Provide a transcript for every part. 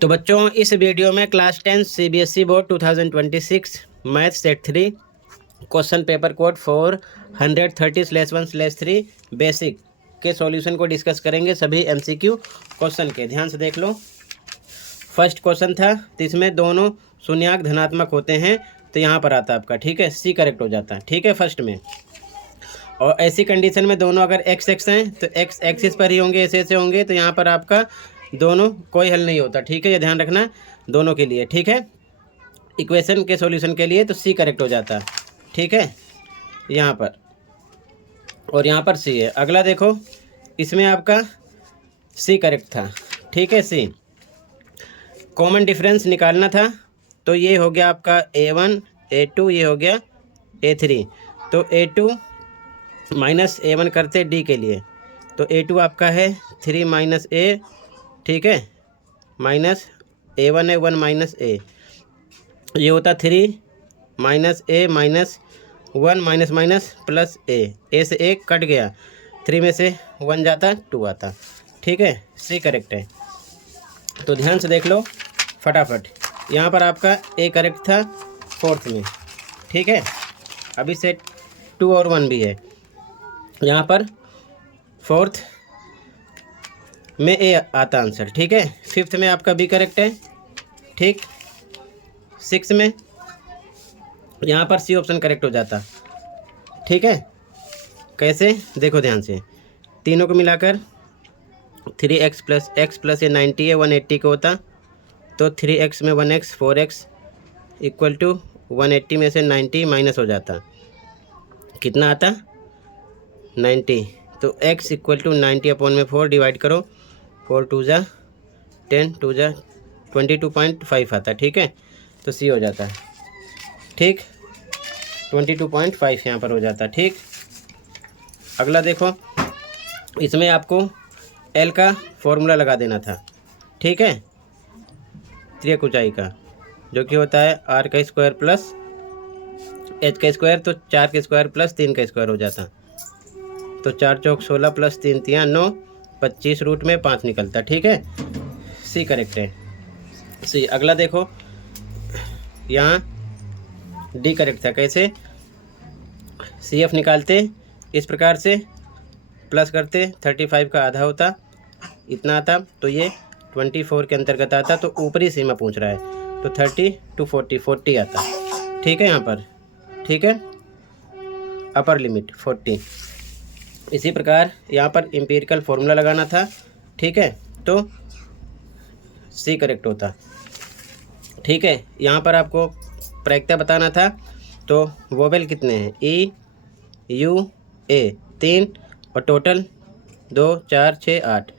तो बच्चों इस वीडियो में class 10 CBSE board 2026 math set 3 question paper code 430/1/3 basic के सॉल्यूशन को डिस्कस करेंगे। सभी एमसीक्यू क्वेश्चन के ध्यान से देख लो। फर्स्ट क्वेश्चन था तो इसमें दोनों शून्यांक धनात्मक होते हैं तो यहाँ पर आता आपका, ठीक है, सी करेक्ट हो जाता है, ठीक है, फर्स्ट में। और ऐसी कंडीशन में दोनों अगर एक्स एक्स हैं तो एक्स एक्सिस पर ही होंगे, ऐसे होंगे, तो यहाँ पर आपका दोनों कोई हल नहीं होता, ठीक है, ये ध्यान रखना दोनों के लिए, ठीक है, इक्वेशन के सॉल्यूशन के लिए तो सी करेक्ट हो जाता, ठीक है, यहाँ पर, और यहाँ पर सी है। अगला देखो, इसमें आपका सी करेक्ट था, ठीक है, सी कॉमन डिफरेंस निकालना था तो ये हो गया आपका A1 A2, ये हो गया A3, तो A2 माइनस A1 करते D के लिए, तो A2 आपका है 3 माइनस A, ठीक है, माइनस A1 है 1 माइनस A, ये होता 3 minus A minus 1 minus minus plus A से A कट गया, 3 में से 1 जाता 2 आता, ठीक है, सी करेक्ट है। तो ध्यान से देख लो फटाफट, यहाँ पर आपका A करेक्ट था फोर्थ में, ठीक है, अभी से 2 और 1 भी है, यहाँ पर फोर्थ में ए आता आंसर, ठीक है, फिफ्थ में आपका बी करेक्ट है, ठीक, सिक्स में यहाँ पर सी ऑप्शन करेक्ट हो जाता, ठीक है, कैसे देखो ध्यान से, तीनों को मिलाकर 3x प्लस ये 90 है 180 का होता, तो 3x में 1x 4x इक्वल टू 180 में से 90 माइनस हो जाता, कितना आता 90, तो x इक्वल टू 90 अपॉन में 4 डिवाइड करो, 4 2 जा 10 2 जा 22.5 आता, ठीक है, तो सी हो जाता है, ठीक, 22.5 यहाँ पर हो जाता, ठीक। अगला देखो, इसमें आपको L का फॉर्मूला लगा देना था, ठीक है, त्रिक ऊंचाई का, जो कि होता है r का स्क्वायर प्लस h का स्क्वायर, तो 4 का स्क्वायर प्लस 3 का स्क्वायर हो जाता, तो 4 चौक 16 प्लस 3 तियाँ 9, 25 रूट में 5 निकलता, ठीक है, सी करेक्ट है, सी। अगला देखो, यहाँ डी करेक्ट था, कैसे सी एफ निकालते इस प्रकार से, प्लस करते 35 का आधा होता, इतना आता, तो ये 24 के अंतर्गत आता, तो ऊपरी सीमा पूछ रहा है, तो 30 to 40 आता, ठीक है, यहाँ पर, ठीक है, अपर लिमिट 40। इसी प्रकार यहाँ पर एम्पिरिकल फॉर्मूला लगाना था, ठीक है, तो सी करेक्ट होता, ठीक है। यहाँ पर आपको प्रायिकता बताना था, तो वोवेल कितने हैं, ई यू ए 3 और टोटल 2 4 6 8,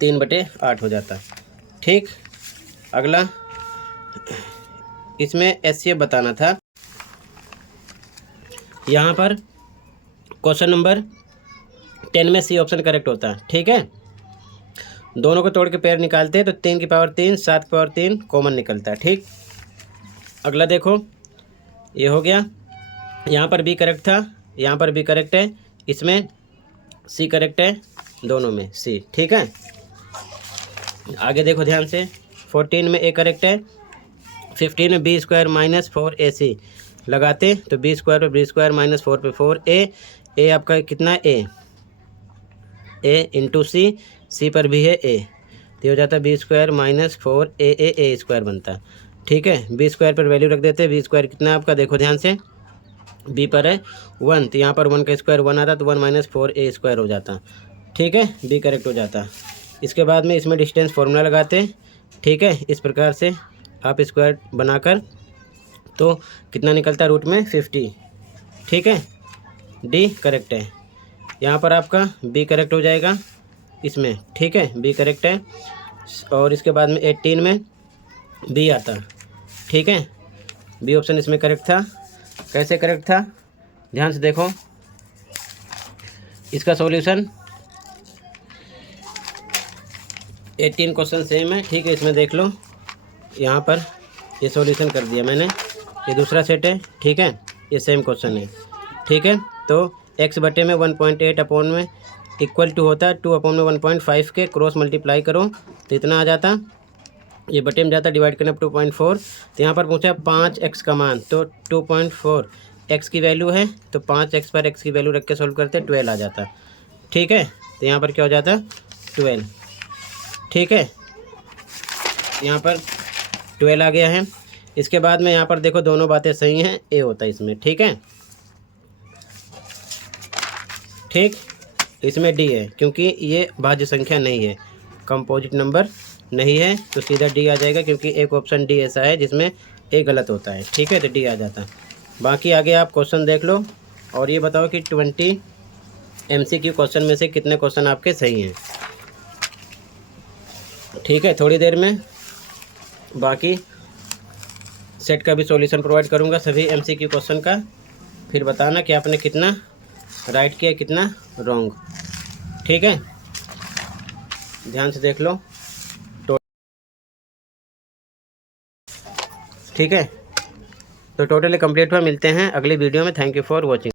3/8 हो जाता, ठीक। अगला इसमें एचसीएफ बताना था, यहाँ पर क्वेश्चन नंबर 10 में सी ऑप्शन करेक्ट होता, ठीक है, दोनों को तोड़ के पेयर निकालते हैं तो 3 की पावर 3 7 की पावर 3 कॉमन निकलता है, ठीक। अगला देखो, ये हो गया, यहाँ पर बी करेक्ट था, यहाँ पर बी करेक्ट है, इसमें सी करेक्ट है, दोनों में सी, ठीक है। आगे देखो ध्यान से, 14 में ए करेक्ट है, 15 में बी स्क्वायर माइनस 4ac लगाते तो बी स्क्वायर पर बी स्क्वायर माइनस 4 पे 4a, ए आपका कितना ए इंटू सी पर भी है ए, तो हो जाता है B square minus 4a square बनता, ठीक है। बी स्क्वायर पर वैल्यू रख देते, बी स्क्वायर कितना है आपका, देखो ध्यान से, बी पर है 1, तो यहाँ पर 1 का स्क्वायर 1 आता, तो 1 माइनस 4a स्क्वायर हो जाता, ठीक है, बी करेक्ट हो जाता। इसके बाद में इसमें डिस्टेंस फार्मूला लगाते, ठीक है, इस प्रकार से आप स्क्वायर बनाकर, तो कितना निकलता रूट में 50, ठीक है, डी करेक्ट है। यहाँ पर आपका बी करेक्ट हो जाएगा इसमें, ठीक है, बी करेक्ट है, और इसके बाद में 18 में बी आता, ठीक है, बी ऑप्शन इसमें करेक्ट था, कैसे करेक्ट था ध्यान से देखो, इसका सॉल्यूशन 18 क्वेश्चन सेम है, ठीक है, इसमें देख लो, यहाँ पर ये सॉल्यूशन कर दिया मैंने, ये दूसरा सेट है, ठीक है, ये सेम क्वेश्चन है, ठीक है, तो x बटे में 1.8 अपॉन में इक्वल टू होता है 2 अपॉन में 1.5 के क्रॉस मल्टीप्लाई करो तो इतना आ जाता ये बटे में जाता है, डिवाइड करने पर 2.4। तो यहाँ पर पूछा 5x का मान, तो 2.4 x की वैल्यू है, तो 5x पर x की वैल्यू रख के सोल्व करते 12 आ जाता। ठीक है, तो यहाँ पर क्या हो जाता 12। ठीक है, यहाँ पर 12 आ गया है। इसके बाद में यहाँ पर देखो दोनों बातें सही हैं, ए होता है इसमें। ठीक है, ठीक, इसमें डी है क्योंकि ये भाज्य संख्या नहीं है, कंपोजिट नंबर नहीं है, तो सीधा डी आ जाएगा क्योंकि एक ऑप्शन डी ऐसा है जिसमें ए गलत होता है। ठीक है, तो डी आ जाता। बाकी आगे आप क्वेश्चन देख लो और ये बताओ कि 20 MCQ क्वेश्चन में से कितने क्वेश्चन आपके सही हैं। ठीक है, थोड़ी देर में बाकी सेट का भी सॉल्यूशन प्रोवाइड करूँगा सभी MCQ क्वेश्चन का, फिर बताना कि आपने कितना राइट किया कितना रॉन्ग। ठीक है, ध्यान से देख लो। ठीक है, तो टोटली कंप्लीट हुआ। मिलते हैं अगली वीडियो में। Thank you for watching.